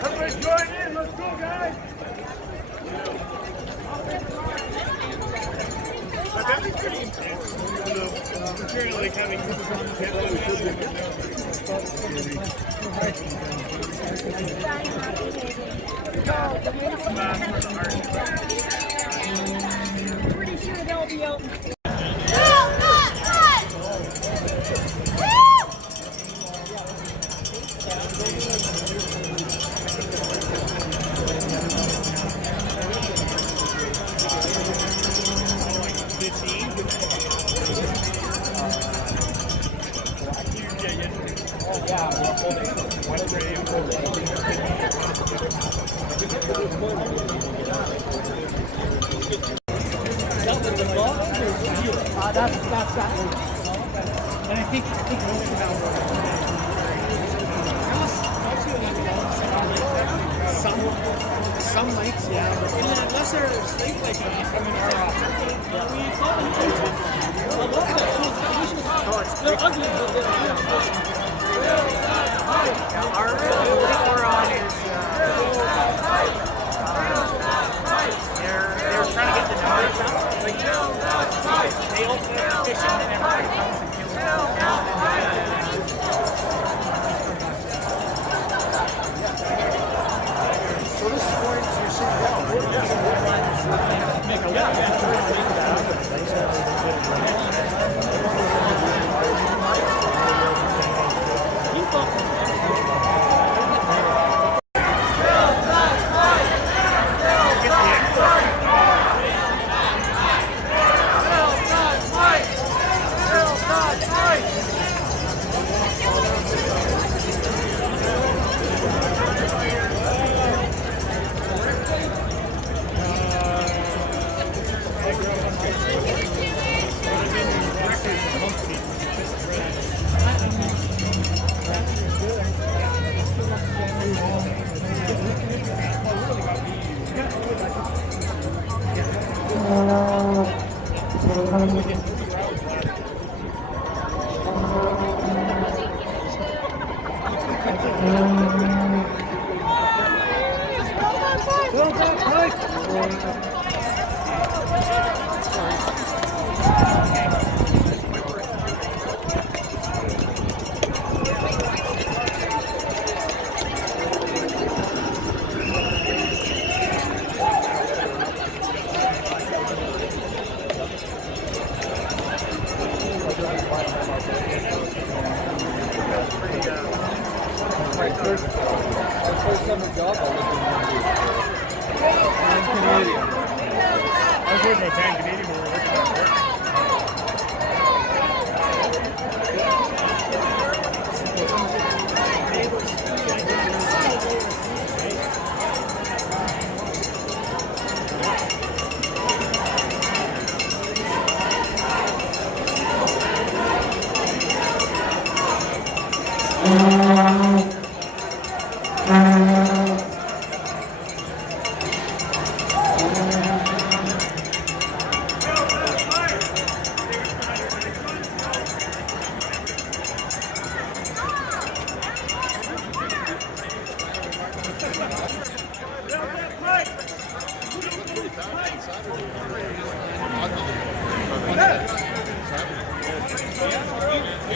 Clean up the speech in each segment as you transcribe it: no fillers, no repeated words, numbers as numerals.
Everybody join in, let's go guys! That'd be pretty intense. Material like having pretty sure they'll be out. That's that one. And I think some nights, yeah. Unless they're asleep, like when you come in our office. They're ugly, but our lake we're on is they're trying to get the numbers up. Like, they open up fishing and everybody comes and kills them. So this is where you're sitting down. Make a First summer job I lived in Canadian. I was working with Canadian when we were working on work. We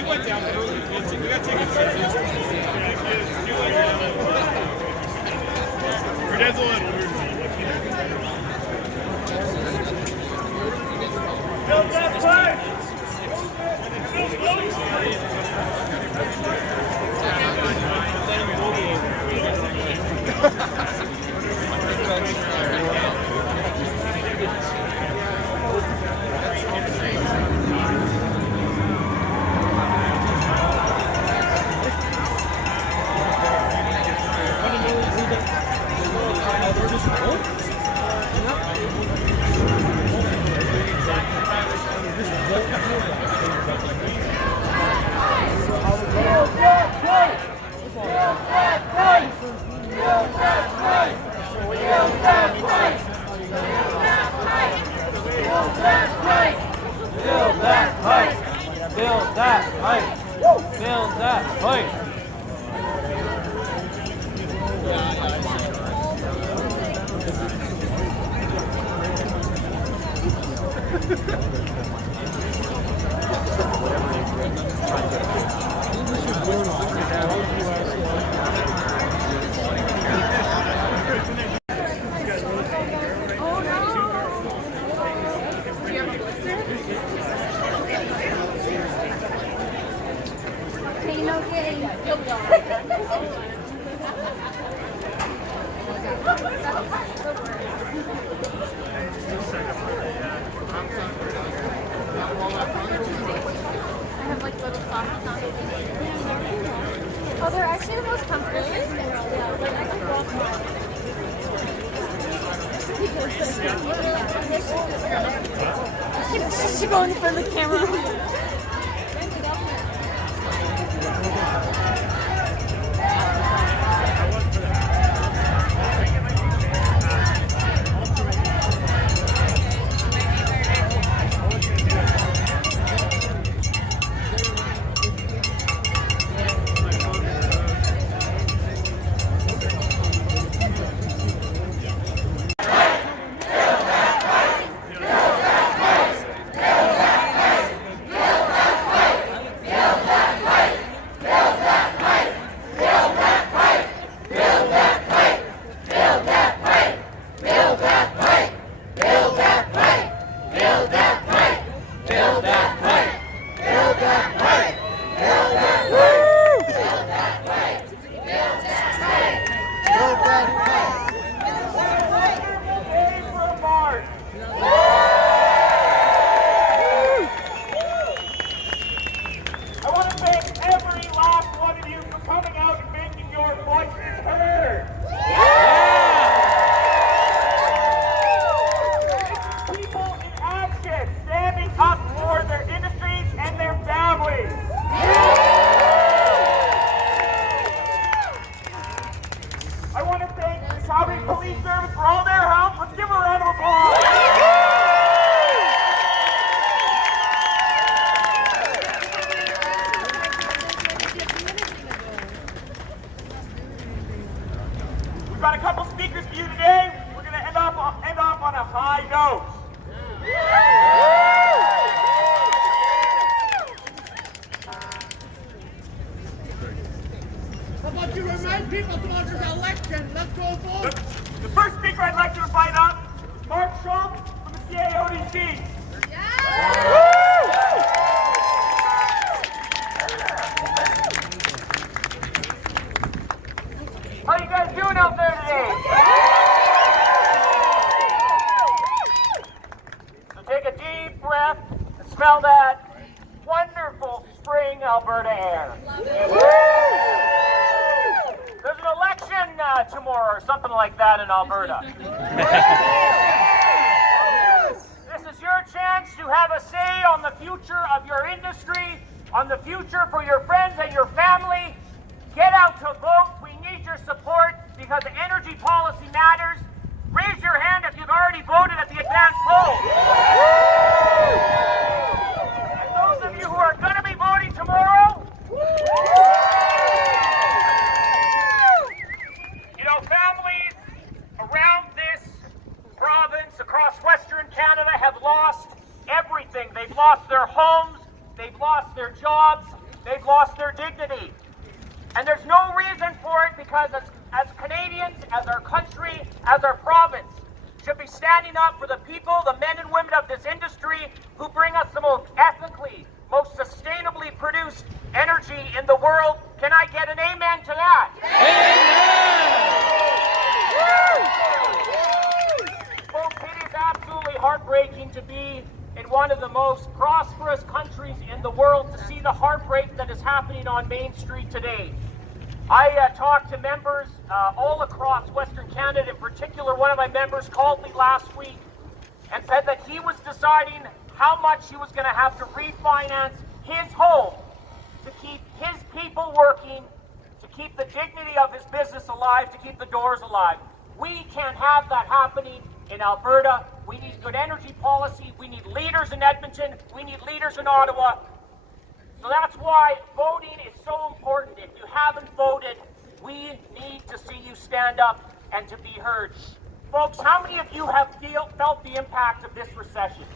went down early. We got tickets. Your dad's a little weird. Build that fight! Oh, they're actually the most comfortable. Yeah, like I can walk on. She's going for the camera. Calgary Police Service for all their help. Let's give them a round of applause. We've got a couple speakers for you today. We're going to end off on a high note. How about you remind people about this election? Let's go vote. The first speaker I'd like to invite up is Mark Schultz from the CAODC. How you guys doing out there today? So take a deep breath and smell that wonderful spring Alberta air. There's an election tomorrow or something like that in Alberta. This is your chance to have a say on the future of your industry, on the future for your friends and your family, Get out to vote. We need your support because energy policy matters. Raise your hand if you've already voted at the advance poll. And those of you who are going to be voting tomorrow, you know, families around this province, across Western Canada, have lost everything. They've lost their homes, they've lost their jobs, they've lost their dignity. And there's no reason for it because as Canadians, as our country, as our province, should be standing up for the people, the men and women of this industry who bring us the most ethically, most sustainably produced energy in the world. Can I get an amen to that? Amen! Folks, it is absolutely heartbreaking to be in one of the most prosperous countries in the world to see the heartbreak that is happening on Main Street today. I talked to members all across Western Canada. In particular, one of my members called me last week and said that he was deciding how much he was going to have to refinance his home to keep his people working, to keep the dignity of his business alive, to keep the doors alive. We can't have that happening in Alberta. We need good energy policy. We need leaders in Edmonton. We need leaders in Ottawa. So that's why voting is so important. If you haven't voted, we need to see you stand up and to be heard. Folks, how many of you have felt the impact of this recession?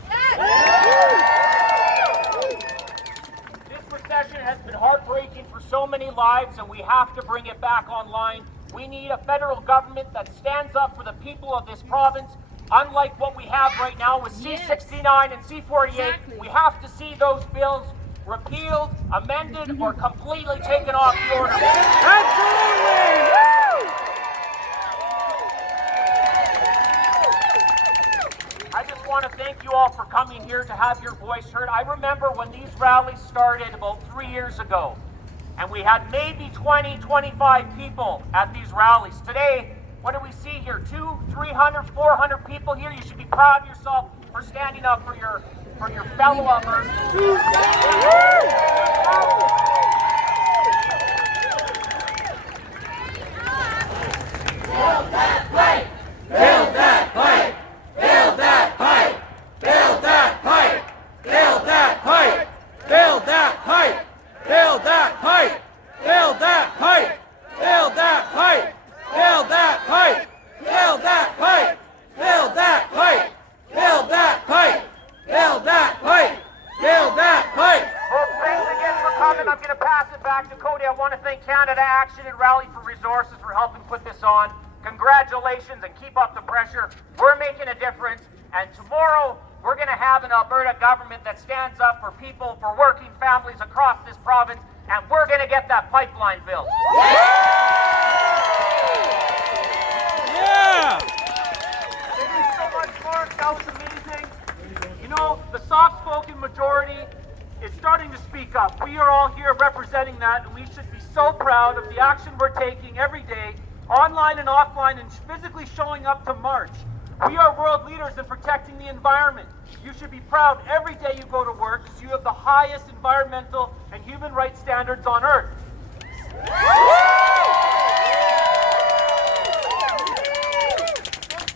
This recession has been heartbreaking for so many lives, and we have to bring it back online. We need a federal government that stands up for the people of this province. Unlike what we have right now with C-69 and C-48, exactly. We have to see those bills repealed, amended, or completely taken off the order. Absolutely! I just want to thank you all for coming here to have your voice heard. I remember when these rallies started about 3 years ago, and we had maybe 20, 25 people at these rallies. Today, what do we see here? 200, 300, 400 people here. You should be proud of yourself for standing up for your fellow Albertans. Build that pipe! Build that pipe! Build that pipe! Build that pipe! Build that pipe! Build that pipe! Build that pipe! Build that pipe! Build that pipe! Build that pipe! Build that pipe! Build that pipe! Build that pipe! Build that pipe! Build that pipe! Well, thanks again for coming. I'm going to pass it back to Cody. I want to thank Canada Action and Rally for Resources for helping put this on. Congratulations and keep up the pressure. We're making a difference. And tomorrow, we're going to have an Alberta government that stands up for people, for working families across this province. And we're going to get that pipeline built. Yeah! Thank you so much, Mark. That was amazing. You know, the soft-spoken majority is starting to speak up. We are all here representing that, and we should be so proud of the action we're taking every day, online and offline, and physically showing up to march. We are world leaders in protecting the environment. You should be proud every day you go to work because you have the highest environmental and human rights standards on earth.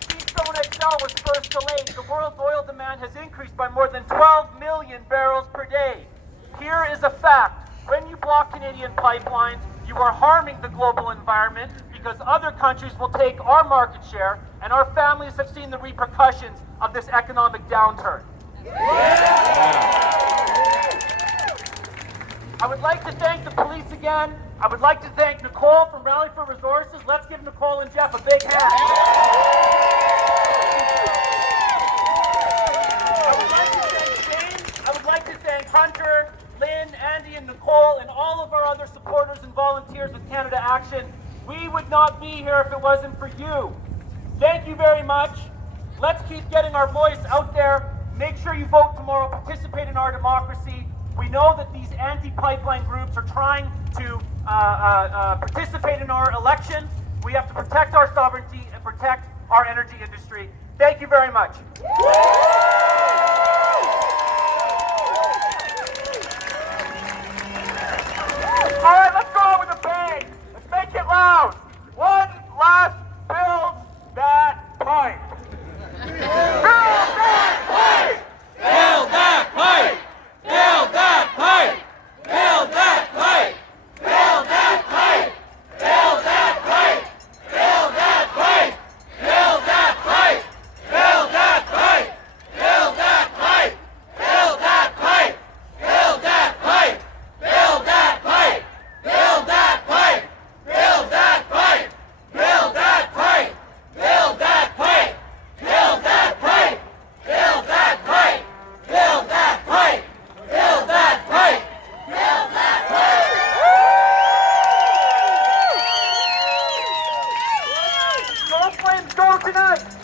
Keystone XL was first delayed. The world's oil demand has increased by more than 12 million barrels per day. Here is a fact. When you block Canadian pipelines, you are harming the global environment because other countries will take our market share, and our families have seen the repercussions of this economic downturn. I would like to thank the police again. I would like to thank Nicole from Rally for Resources. Let's give Nicole and Jeff a big hand. I would like to thank Shane. I would like to thank Hunter, Lynn, Andy, and Nicole, and all of our other supporters and volunteers with Canada Action. We would not be here if it wasn't for you. Thank you very much. Let's keep getting our voice out there. Make sure you vote tomorrow. Participate in our democracy. We know that these anti-pipeline groups are trying to participate in our election. We have to protect our sovereignty and protect our energy industry. Thank you very much. All right, let's go out with a bang. good.